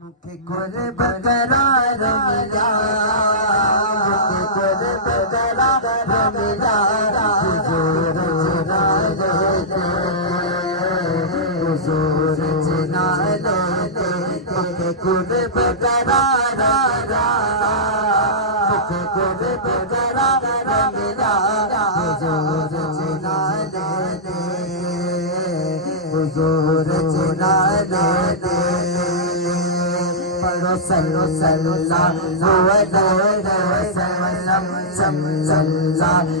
मुखे कोरे बकरार मिला, मुखे कोरे बकरार मिला, हुजूर जना लेते, हुजूर जना लेते, मुखे कोरे बकरार मिला, मुखे कोरे बकरार मिला, हुजूर जना लेते, हुजूर जना लेते। सल्लल्लाहु अलैहि वसल्लम, सल्लल्लाहु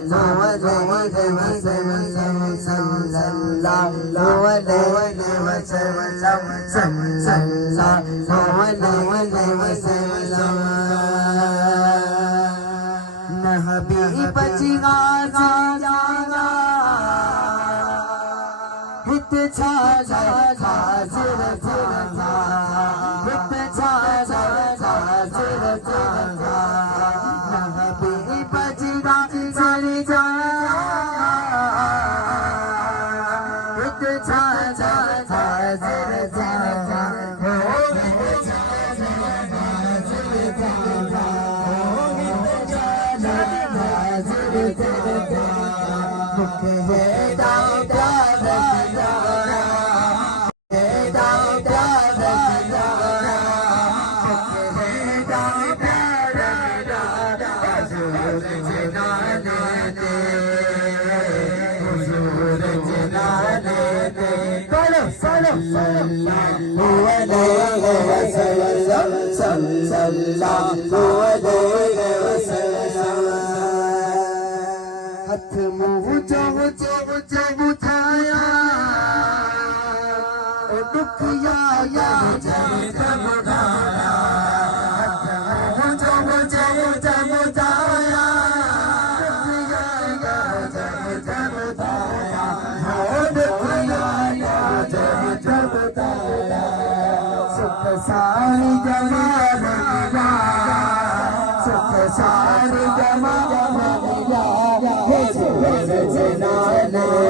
अलैहि वसल्लम, सल्लल्लाहु अलैहि वसल्लम, सल्लल्लाहु अलैहि वसल्लम। नबी बचना जाना हित छाला हाजिर जाना, हित छाला हाजिर जाना, नबी बचना चली जाना, हित छाला हाजिर जाना, हित छाला हाजिर जाना, हित छाला हाजिर जाना। मुखे है दाव प्यार खिलाना, है दाव प्यार खिलाना, मुखे है दाव प्यार खिलाना, हुजूर जना लेते, हुजूर जना लेते। सल्लल्लाहु अलैहि वसल्लम, सल्लल्लाहु अलैहि वसल्लम। हाथ मुँह जब उठाया, दुखिया जब उठाया, हाथ मुँह जब उठाया, दुखिया जब उठाया, दुखिया जब उठाया। सुख सारी जमाल मिला, सुख सारी जमाल मिला, हुजूर जना लेते,